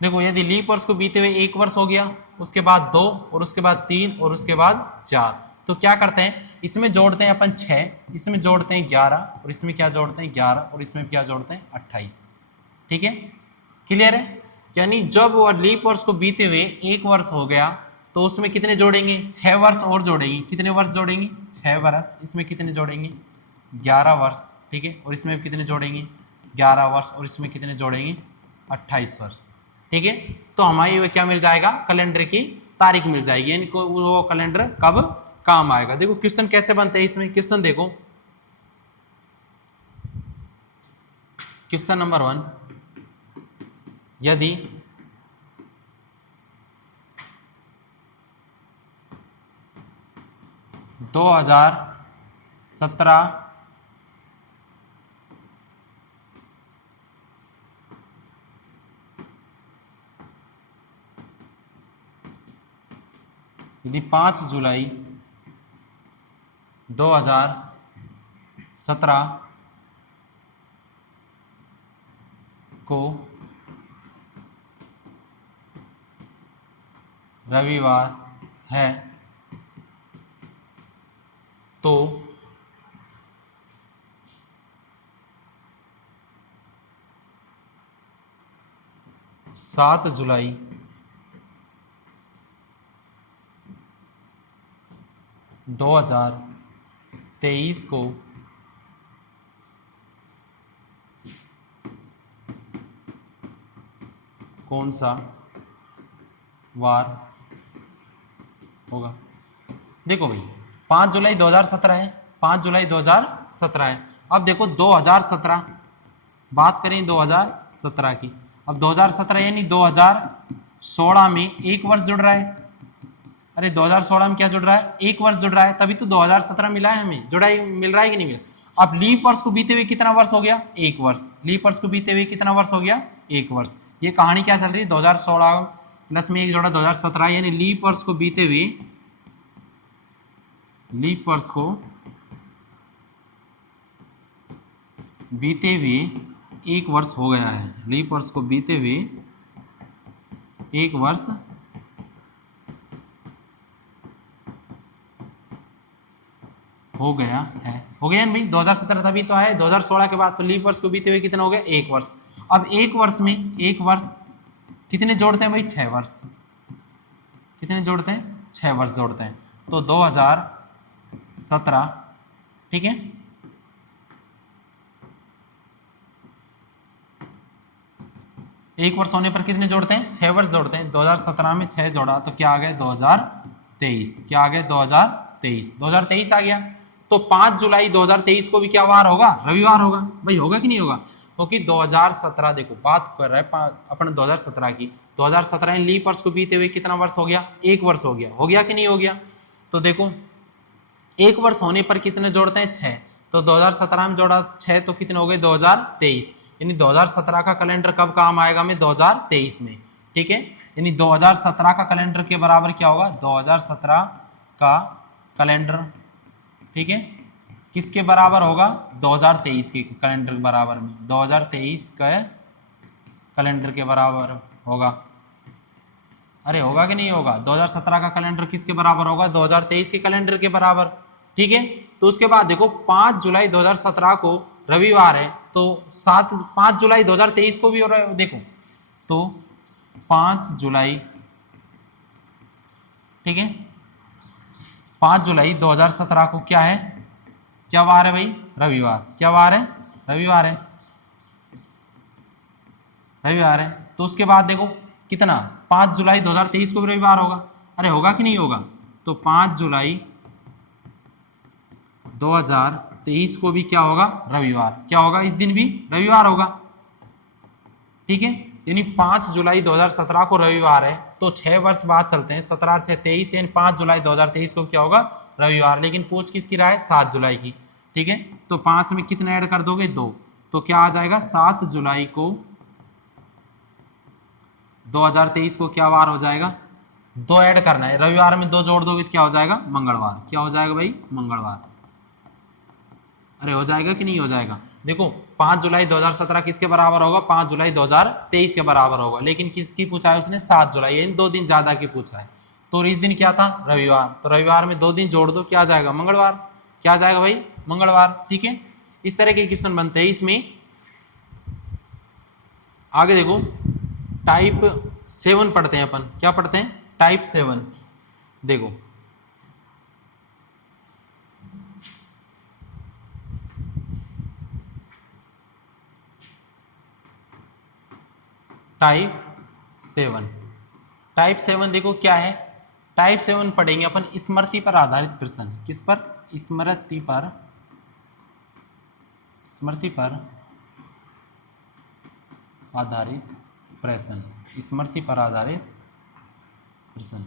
देखो यदि लीप वर्ष को बीते हुए 1 वर्ष हो गया, उसके बाद 2 और उसके बाद 3 और उसके बाद 4, तो क्या करते हैं, इसमें जोड़ते हैं अपन 6, इसमें जोड़ते हैं 11 और इसमें क्या जोड़ते हैं 11 और इसमें क्या जोड़ते हैं 28। ठीक है, क्लियर है? यानी जब वो लीप वर्ष को बीते हुए 1 वर्ष हो गया तो उसमें कितने जोड़ेंगे, 6 वर्ष और जोड़ेंगे। कितने वर्ष जोड़ेंगे? 6 वर्ष। इसमें कितने जोड़ेंगे? 11 वर्ष। ठीक है, और इसमें कितने जोड़ेंगे? 11 वर्ष। और इसमें कितने जोड़ेंगे? 28 वर्ष। ठीक है, तो हमारी वो क्या मिल जाएगा, कैलेंडर की तारीख मिल जाएगी, यानी वो कैलेंडर कब काम आएगा। देखो क्वेश्चन कैसे बनते हैं इसमें, क्वेश्चन देखो, क्वेश्चन नंबर 1, यदि दो हजार 17 यदि 5 जुलाई 2017 को रविवार है तो 7 जुलाई 2023 को कौन सा वार होगा। देखो भाई 5 जुलाई 2017 है, 5 जुलाई 2017 है। अब देखो 2017, बात करें 2017 की, अब 2017 यानी 2016 में 1 वर्ष जुड़ रहा है। अरे 2016 में क्या जुड़ रहा है? 1 वर्ष जुड़ रहा है, तभी तो 2017 मिला है हमें, जुड़ा ही मिल रहा है कि नहीं मिला। अब लीप वर्ष को बीते हुए कितना वर्ष हो गया? 1 वर्ष। लीप वर्ष को बीते हुए कितना वर्ष हो गया? 1 वर्ष। ये कहानी क्या चल रही है, 2016 प्लस में 1 जोड़ा 2017, यानी लीप वर्ष को बीते हुए, लीप वर्ष को बीते हुए 1 वर्ष हो गया है। लीप वर्ष को बीते हुए 1 वर्ष हो गया है। हो गया ना भाई, 2017 तभी तो आया, 2016 के बाद तो लीप वर्ष को बीते हुए कितना हो गया? 1 वर्ष। अब 1 वर्ष में 1 वर्ष कितने जोड़ते हैं भाई? 6 वर्ष। कितने जोड़ते हैं? 6 वर्ष जोड़ते हैं। तो 2017, ठीक है, एक वर्ष होने पर कितने जोड़ते हैं? 6 वर्ष जोड़ते हैं। 2017 में 6 जोड़ा तो क्या आ गया? 2023। क्या आ गया? 2023। 2023 आ गया। तो 5 जुलाई 2023 को भी क्या वार होगा? रविवार होगा। भाई होगा कि नहीं होगा? क्योंकि 2017 देखो बात कर रहे हैं अपन 2017 की। 2017 लीप वर्ष को बीते हुए कितना वर्ष हो गया? 1 वर्ष हो गया। हो गया कि नहीं हो गया? तो देखो 1 वर्ष होने पर कितने जोड़ते हैं? 6। तो 2017 में जोड़ा 6 तो कितने हो गए? 2023। यानी 2017 का कैलेंडर कब काम आएगा? में 2023 में। ठीक है, यानी 2017 का कैलेंडर के बराबर क्या होगा? 2017 का कैलेंडर, ठीक है, किसके बराबर होगा? 2023 के कैलेंडर के बराबर में। 2023 का कैलेंडर के बराबर होगा। अरे होगा कि नहीं होगा? 2017 का कैलेंडर किसके बराबर होगा? 2023 के कैलेंडर के बराबर। ठीक है, तो उसके बाद देखो 5 जुलाई 2017 को रविवार है, तो 5 जुलाई 2023 को भी हो रहा है। देखो तो 5 जुलाई, ठीक है, 5 जुलाई 2017 को क्या है? क्या वार है भाई? रविवार। क्या वार है? रविवार है। रविवार है। तो उसके बाद देखो कितना? 5 जुलाई 2023 को भी रविवार होगा। अरे होगा कि नहीं होगा? तो 5 जुलाई 2023 को भी क्या होगा? रविवार। क्या होगा? इस दिन भी रविवार होगा। ठीक है, यानी 5 जुलाई 2017 को रविवार है, तो 6 वर्ष बाद चलते हैं, 17 से 23, यानी 5 जुलाई 2023 को क्या होगा? रविवार। लेकिन पूछ किसकी रहा है? 7 जुलाई की। ठीक है, तो 5 में कितने ऐड कर दोगे? 2। तो क्या आ जाएगा? 7 जुलाई को 2023 को क्या वार हो जाएगा? 2 ऐड करना है। रविवार में 2 जोड़ दोगे तो क्या हो जाएगा? मंगलवार। क्या हो जाएगा भाई? मंगलवार। अरे हो जाएगा कि नहीं हो जाएगा? देखो 5 जुलाई 2017 किसके बराबर होगा? 5 जुलाई 2023 के बराबर होगा। लेकिन किसकी पूछा है उसने? 7 जुलाई, यानी 2 दिन ज्यादा की पूछा है। तो इस दिन क्या था? रविवार। तो रविवार में 2 दिन जोड़ दो, क्या आ जाएगा? मंगलवार। क्या आ जाएगा भाई? मंगलवार। ठीक है, इस तरह के क्वेश्चन बनते हैं इसमें। आगे देखो टाइप 7 पढ़ते हैं अपन। क्या पढ़ते हैं? टाइप 7। देखो टाइप 7। टाइप 7 देखो क्या है? टाइप 7 पढ़ेंगे अपन स्मृति पर आधारित प्रश्न। किस पर? स्मृति पर। स्मृति पर आधारित प्रश्न। स्मृति पर आधारित प्रश्न।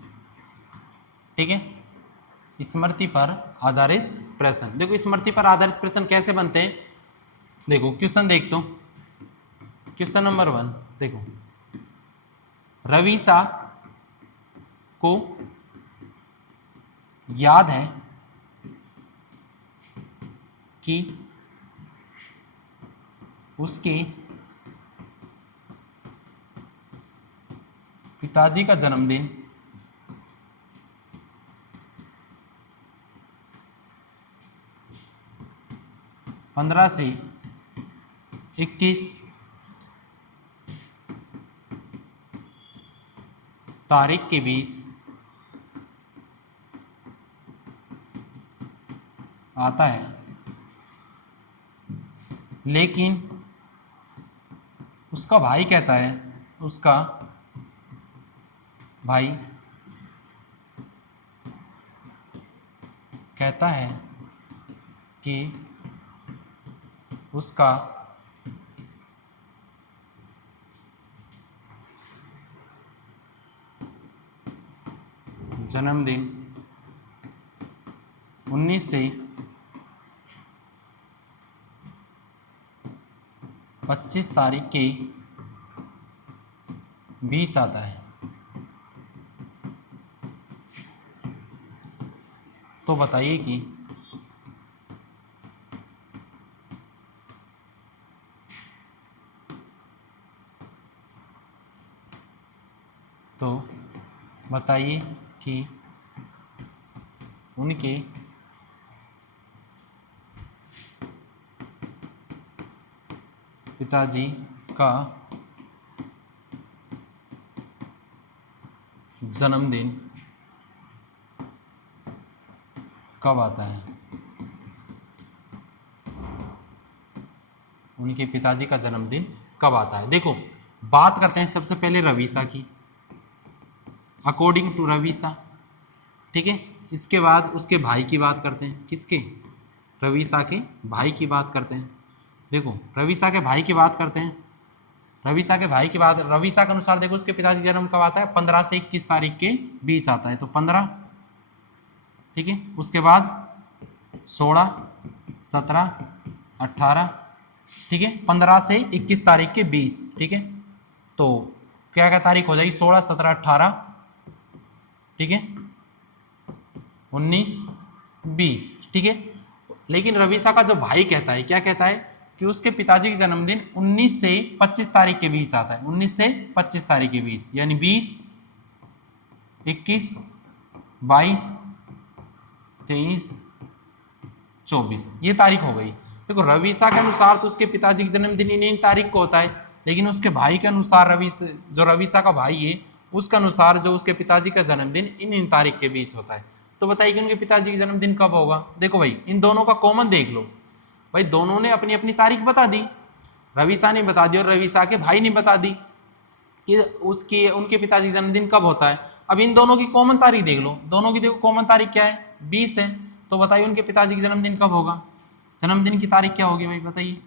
ठीक है, स्मृति पर आधारित प्रश्न। देखो स्मृति पर आधारित प्रश्न कैसे बनते हैं? देखो क्वेश्चन देख दो। क्वेश्चन नंबर 1 देखो, रवीसा को याद है कि उसके पिताजी का जन्मदिन 15 से 21 तारीख के बीच आता है, लेकिन उसका भाई कहता है, उसका भाई कहता है कि उसका जन्मदिन 19 से 25 तारीख के बीच आता है। तो बताइए कि उनके पिताजी का जन्मदिन कब आता है? उनके पिताजी का जन्मदिन कब आता है? देखो बात करते हैं सबसे पहले रवीसा की, अकॉर्डिंग टू रवीसा, ठीक है। इसके बाद उसके भाई की बात करते हैं, किसके, रवीसा के भाई की बात करते हैं। देखो रवीसा के भाई की बात करते हैं, रवीसा के भाई की बात, रवीसा के अनुसार देखो उसके पिताजी जन्म कब आता है, 15 से 21 तारीख के बीच आता है, तो 15, ठीक है। उसके बाद 16, 17, 18, ठीक है, 15 से 21 तारीख के बीच, ठीक है। तो क्या क्या तारीख हो जाएगी, 16, 17, 18, ठीक है, 19, 20, ठीक है। लेकिन रवीसा का जो भाई कहता है, क्या कहता है कि उसके पिताजी का जन्मदिन 19 से 25 तारीख के बीच आता है, 19 से 25 तारीख के बीच, यानी 20, 21, 22, 23, 24, ये तारीख हो गई। देखो रवीसा के अनुसार तो उसके पिताजी का जन्मदिन इन तारीख को होता है, लेकिन उसके भाई के अनुसार, जो रवीसा का भाई है उसके अनुसार जो उसके पिताजी का जन्मदिन इन तारीख के बीच होता है। तो बताइए कि उनके पिताजी का जन्मदिन कब होगा। देखो भाई इन दोनों का कॉमन देख लो, भाई दोनों ने अपनी अपनी तारीख बता दी, रवीसा ने बता दी और रवीसा के भाई ने बता दी कि उसकी उनके पिताजी का जन्मदिन कब होता है। अब इन दोनों की कॉमन तारीख देख लो, दोनों की देखो कॉमन तारीख क्या है, 20 है। तो बताइए उनके पिताजी का जन्मदिन कब होगा, जन्मदिन की तारीख क्या होगी भाई बताइए।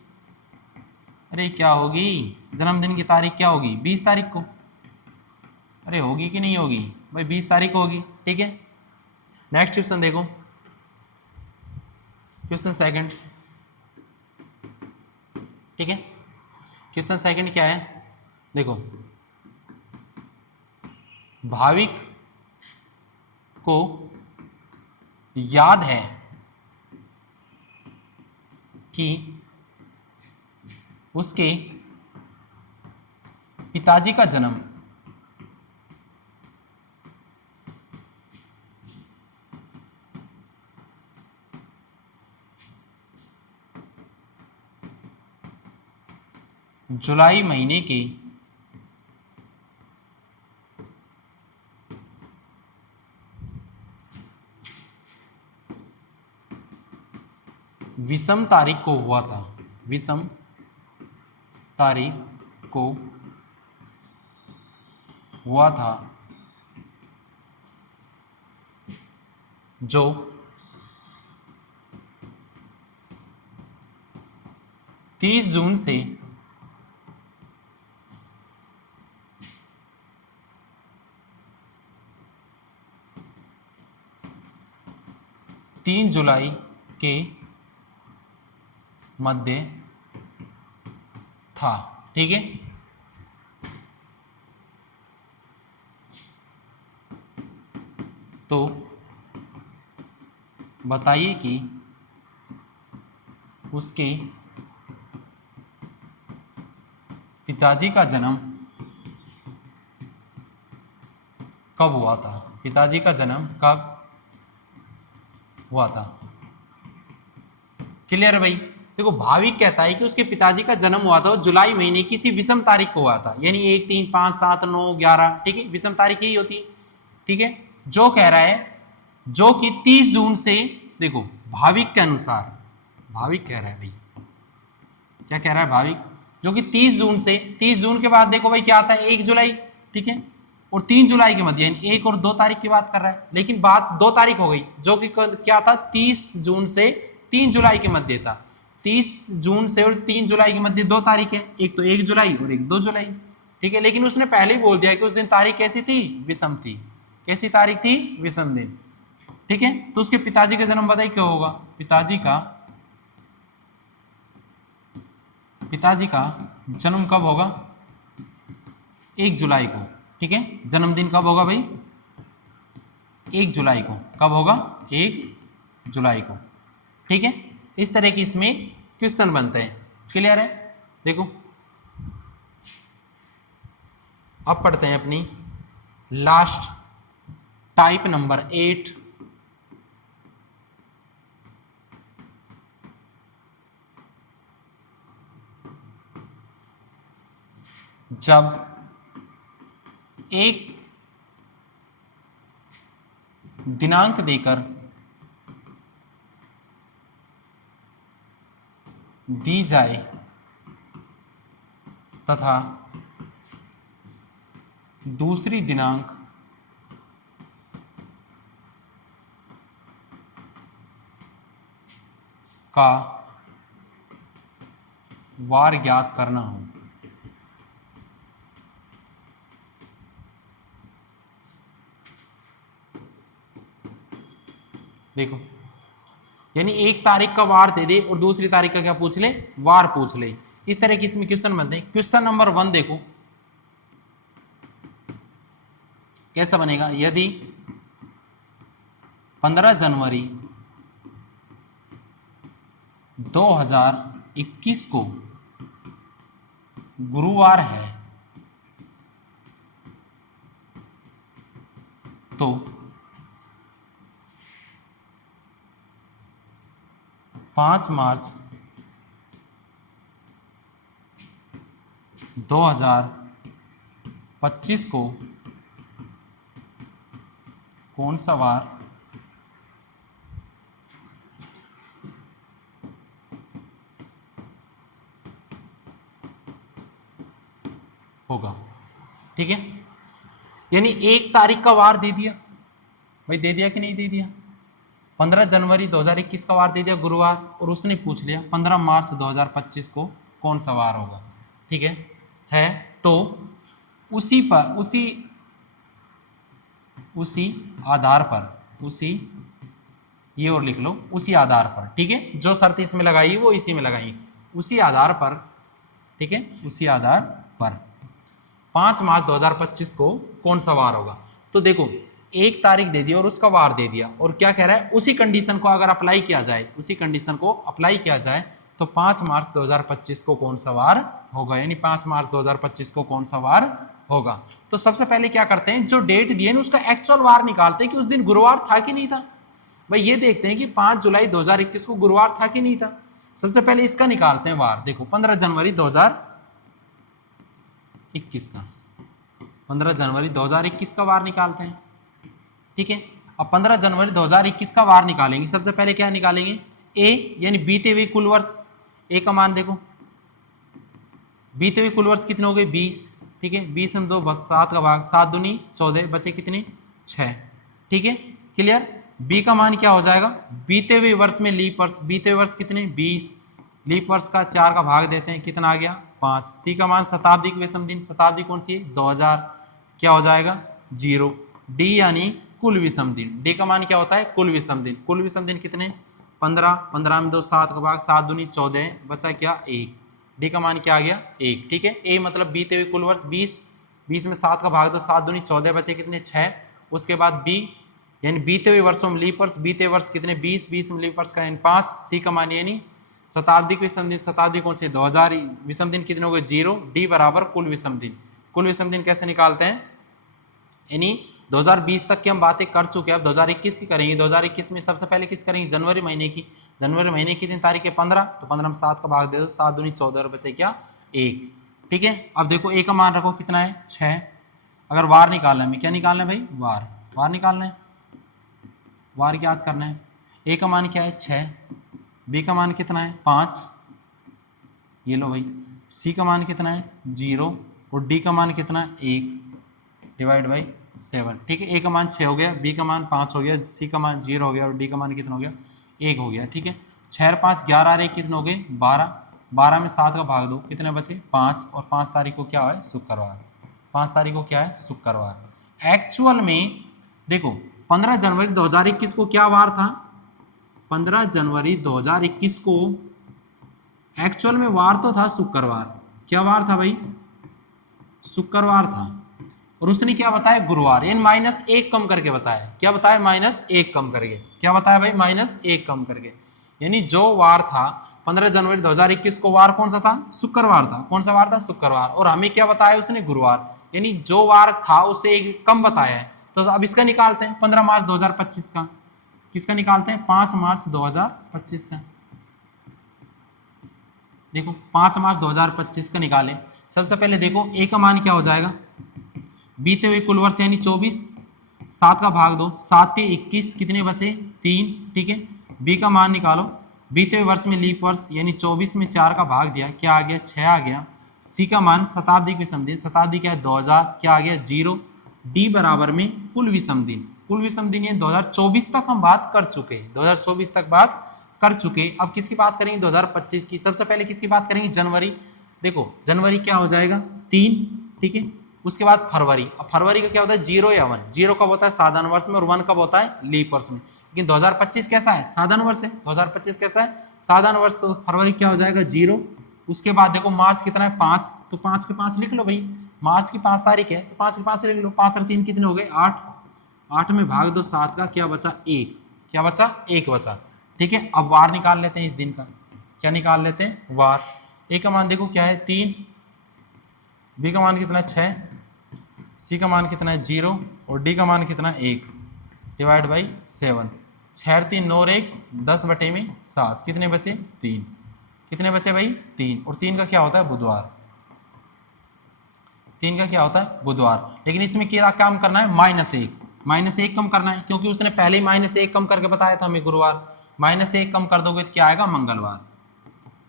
अरे क्या होगी, जन्मदिन की तारीख क्या होगी, 20 तारीख को। अरे होगी कि नहीं होगी भाई, 20 तारीख होगी, ठीक है। नेक्स्ट क्वेश्चन देखो, क्वेश्चन सेकंड, ठीक है। क्वेश्चन सेकंड क्या है, देखो भाविक को याद है कि उसके पिताजी का जन्म जुलाई महीने के विषम तारीख को हुआ था, विषम तारीख को हुआ था, जो 30 जून से 3 जुलाई के मध्य था, ठीक है। तो बताइए कि उसके पिताजी का जन्म कब हुआ था, पिताजी का जन्म कब हुआ था। क्लियर है भाई। देखो भाविक कहता है कि उसके पिताजी का जन्म हुआ था जुलाई महीने किसी विषम तारीख को हुआ था, यानी 1, 3, 5, 7, 9, 11, ठीक है, विषम तारीख यही होती है, ठीक है। जो कह रहा है जो कि 30 जून से, देखो भाविक के अनुसार, भाविक कह रहा है भाई, क्या कह रहा है भाविक, जो कि 30 जून से, 30 जून के बाद देखो भाई क्या आता है 1 जुलाई, ठीक है, और 3 जुलाई के मध्य, यानी 1 और 2 तारीख की बात कर रहा है, लेकिन बात 2 तारीख हो गई, जो कि क्या था 30 जून से 3 जुलाई के मध्य था। 30 जून से और 3 जुलाई के मध्य 2 तारीख है, एक तो 1 जुलाई और एक 2 जुलाई, ठीक है। लेकिन उसने पहले ही बोल दिया कि उस दिन तारीख कैसी थी, विषम थी। कैसी तारीख थी, विषम दिन, ठीक है। तो उसके पिताजी का जन्म बताइए क्या होगा, पिताजी का जन्म कब होगा, 1 जुलाई को, ठीक है। जन्मदिन कब होगा भाई, 1 जुलाई को, कब होगा 1 जुलाई को, ठीक है। इस तरह की इसमें क्वेश्चन बनते हैं। क्लियर है। देखो अब पढ़ते हैं अपनी लास्ट टाइप नंबर 8, जब एक दिनांक देकर दी जाए तथा दूसरी दिनांक का वार ज्ञात करना हो। देखो, यानी एक तारीख का वार दे दे और दूसरी तारीख का क्या पूछ ले, वार पूछ ले। इस तरह की इसमें क्वेश्चन बनते हैं। क्वेश्चन नंबर 1 देखो कैसा बनेगा। यदि 15 जनवरी 2021 को गुरुवार है तो 5 मार्च 2025 को कौन सा वार होगा। ठीक है, यानी एक तारीख का वार दे दिया भाई, दे दिया कि नहीं दे दिया। 15 जनवरी 2021 का वार दे दिया गुरुवार, और उसने पूछ लिया 15 मार्च 2025 को कौन सा वार होगा। ठीक है तो उसी पर उसी आधार पर, उसी, ये और लिख लो, उसी आधार पर। ठीक है, जो शर्त इसमें लगाई वो इसी में लगाई, उसी आधार पर। ठीक है, उसी आधार पर 5 मार्च 2025 को कौन सा वार होगा। तो देखो, एक तारीख दे दी और उसका वार दे दिया, और क्या कह रहा है, उसी कंडीशन को अगर अप्लाई किया जाए, उसी कंडीशन को अप्लाई किया जाए तो 5 मार्च 2025 को कौन सा वार होगा, यानी 5 मार्च 2025 को कौन सा वार होगा। तो सबसे पहले क्या करते हैं, जो डेट दी है ना उसका एक्चुअल वार निकालते हैं कि उस दिन गुरुवार था कि नहीं था। भाई ये देखते हैं कि 5 जुलाई 2021 को गुरुवार था कि नहीं था। सबसे पहले इसका निकालते हैं वार। देखो 15 जनवरी 2021 का, 15 जनवरी 2021 का वार निकालते हैं। ठीक है, अब 15 जनवरी 2021 का वार निकालेंगे। सबसे पहले क्या निकालेंगे, ए, यानी बीते हुए कुल वर्ष। ए का मान देखो, बीते हुए कुल वर्ष कितने हो गए, 20। ठीक है, 20 में 2 बस 7 का भाग, 7 दूनी 14, बचे कितने, 6। ठीक है, क्लियर। बी का मान क्या हो जाएगा, बीते हुए वर्ष में लीप वर्ष, बीते हुए वर्ष कितने, 20, लीप वर्ष का 4 का भाग देते हैं, कितना आ गया, 5। सी का मान शताब्दी के विषम दिन, शताब्दी कौन सी है, 2000, क्या हो जाएगा, 0। डी यानी कुल विषम दिन, डी का मान क्या होता है, कुल विषम दिन। कुल विषम दिन कितने, 15, 15 में 2 7 का भाग, 7 दूनी 14, बचा क्या, 1। डी का मान क्या आ गया, 1। ठीक है, ए मतलब बीते हुए कुल वर्ष 20, 20 में 7 का भाग दो, 7 दूनी 14, बचे कितने, 6। उसके बाद बी यानी बीते हुए वर्षों में लीप वर्ष, बीते वर्ष कितने, 20, 20 में लीप वर्ष का यानी 5। सी का मान यानी शताब्दी के विषम दिन, शताब्दी कौन सी, 2000, विषम दिन कितने हो गए, 0। डी बराबर कुल विषम दिन। कुल विषम दिन कैसे निकालते हैं, यानी 2020 तक की हम बातें कर चुके हैं, अब 2021 की करेंगे। 2021 में सबसे पहले किस करेंगे, जनवरी महीने की। जनवरी महीने की दिन तारीख है 15, तो 15 में 7 का भाग दे दो, 7 दूनी 14 और बचे क्या, 1। ठीक है, अब देखो ए का मान रखो कितना है, 6। अगर वार निकालना है, क्या निकालना है भाई, वार निकालना है, वार याद करना है। ए का मान क्या है, 6। बी का मान कितना है, 5, ये लो भाई। सी का मान कितना है, 0, और डी का मान कितना है, 1 डिवाइड बाई 7। ठीक है, ए का मान 6 हो गया, बी का मान 5 हो गया, सी का मान 0 हो गया, और डी का मान कितना हो गया, 1 हो गया। ठीक है, 6 और 5 11 रहे, कितने हो गए, 12। 12 में 7 का भाग दो, कितने बचे, 5। और 5 तारीख को क्या है, शुक्रवार। 5 तारीख को क्या है, शुक्रवार। एक्चुअल में देखो 15 जनवरी 2021 को क्या वार था, 15 जनवरी 2021 को एक्चुअल में वार तो था शुक्रवार। क्या वार था भाई, शुक्रवार था। और उसने क्या बताया, गुरुवार, यानी -1 कम करके बताया। क्या बताया, -1 कम करके। क्या बताया भाई, -1 कम करके। यानी जो वार था 15 जनवरी 2021 को, वार कौन सा था, शुक्रवार था। कौन सा वार था, शुक्रवार। और हमें क्या बताया उसने, गुरुवार, यानी जो वार था उससे 1 कम बताया है। तो अब इसका निकालते हैं, 15 मार्च 2025 का। किसका निकालते हैं, 5 मार्च 2025 का। देखो 5 मार्च 2025 का निकालें। सबसे पहले देखो ए का मान क्या हो जाएगा, बीते हुए कुल वर्ष यानी 24, 7 का भाग दो, 7 पे 21, कितने बचे, 3। ठीक है, बी का मान निकालो, बीते हुए वर्ष में लीप वर्ष यानी 24 में 4 का भाग दिया, क्या आ गया, 6 आ गया। सी का मान शताब्दी की विषम दिन, शताब्दी क्या है 2000, क्या आ गया 0। डी बराबर में कुल विषम दिन, कुल विषम दिन ये 2024 तक हम बात कर चुके, 2024 तक बात कर चुके। अब किसकी बात करेंगे 2025 की। सबसे पहले किसकी बात करेंगे जनवरी। देखो जनवरी क्या हो जाएगा 3, ठीक है। उसके बाद फरवरी, अब फरवरी का क्या होता है 0 या 1। 0 कब होता है साधारण वर्ष में और 1 कब होता है लीप वर्ष में। लेकिन 2025 कैसा है साधारण वर्ष है, 2025 कैसा है साधारण वर्ष। तो फरवरी क्या हो जाएगा 0। उसके बाद देखो मार्च कितना है 5, तो 5 के 5 लिख लो भाई, मार्च की 5 तारीख है तो 5 के 5 लिख लो। 5 और 3 कितने हो गए 8, 8 में भाग दो 7 का, क्या बचा 1, क्या बचा 1 बचा, ठीक है। अब वार निकाल लेते हैं इस दिन का, क्या निकाल लेते हैं वार। ए का मान देखो क्या है 3, बी का मान कितना है 6, सी का मान कितना है 0 और डी का मान कितना है 1 डिवाइड बाई 7। 6 और 3 9 और 1 10 बटे में 7, कितने बचे 3, कितने बचे भाई 3। और 3 का क्या होता है बुधवार, 3 का क्या होता है बुधवार। लेकिन इसमें क्या काम करना है -1, -1 कम करना है, क्योंकि उसने पहले ही -1 कम करके बताया था हमें गुरुवार। -1 कम कर दोगे तो क्या आएगा मंगलवार,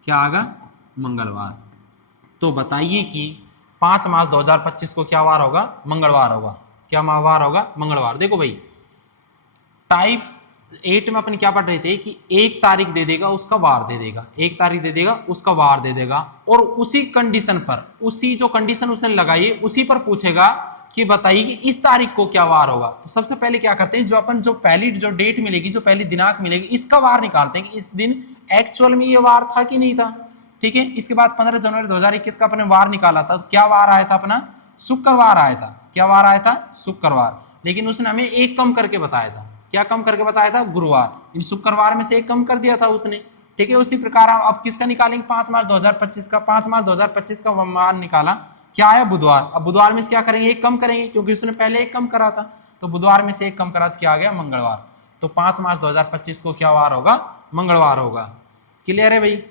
क्या आएगा मंगलवार। तो बताइए कि 5 मार्च 2025 को क्या वार होगा मंगलवार होगा, क्या वार होगा मंगलवार। देखो भाई टाइप 8 में अपन क्या पढ़ रहे थे कि 1 तारीख दे देगा उसका वार दे देगा, 1 तारीख दे देगा उसका वार दे देगा, और उसी कंडीशन पर, उसी जो कंडीशन उसने लगाई है उसी पर पूछेगा कि बताइए कि इस तारीख को क्या वार होगा। तो सबसे पहले क्या करते हैं, जो अपन जो पहली जो डेट मिलेगी, जो पहली दिनांक मिलेगी, इसका वार निकालते हैं कि इस दिन एक्चुअल में ये वार था कि नहीं था, ठीक है। इसके बाद 15 जनवरी 2021 का अपने वार निकाला था, तो क्या वार आया था अपना शुक्रवार आया था, क्या वार आया था शुक्रवार। लेकिन उसने हमें 1 कम करके बताया था, क्या कम करके बताया था गुरुवार, इन शुक्रवार में से 1 कम कर दिया था उसने, ठीक है। उसी प्रकार हम अब किसका निकालेंगे 5 मार्च 2025 का, 5 मार्च 2025 का वार निकाला, क्या आया बुधवार। अब बुधवार में से क्या करेंगे 1 कम करेंगे, क्योंकि उसने पहले 1 कम करा था, तो बुधवार में से 1 कम करा तो क्या आ गया मंगलवार। तो 5 मार्च 2025 को क्या वार होगा मंगलवार होगा। क्लियर है भाई।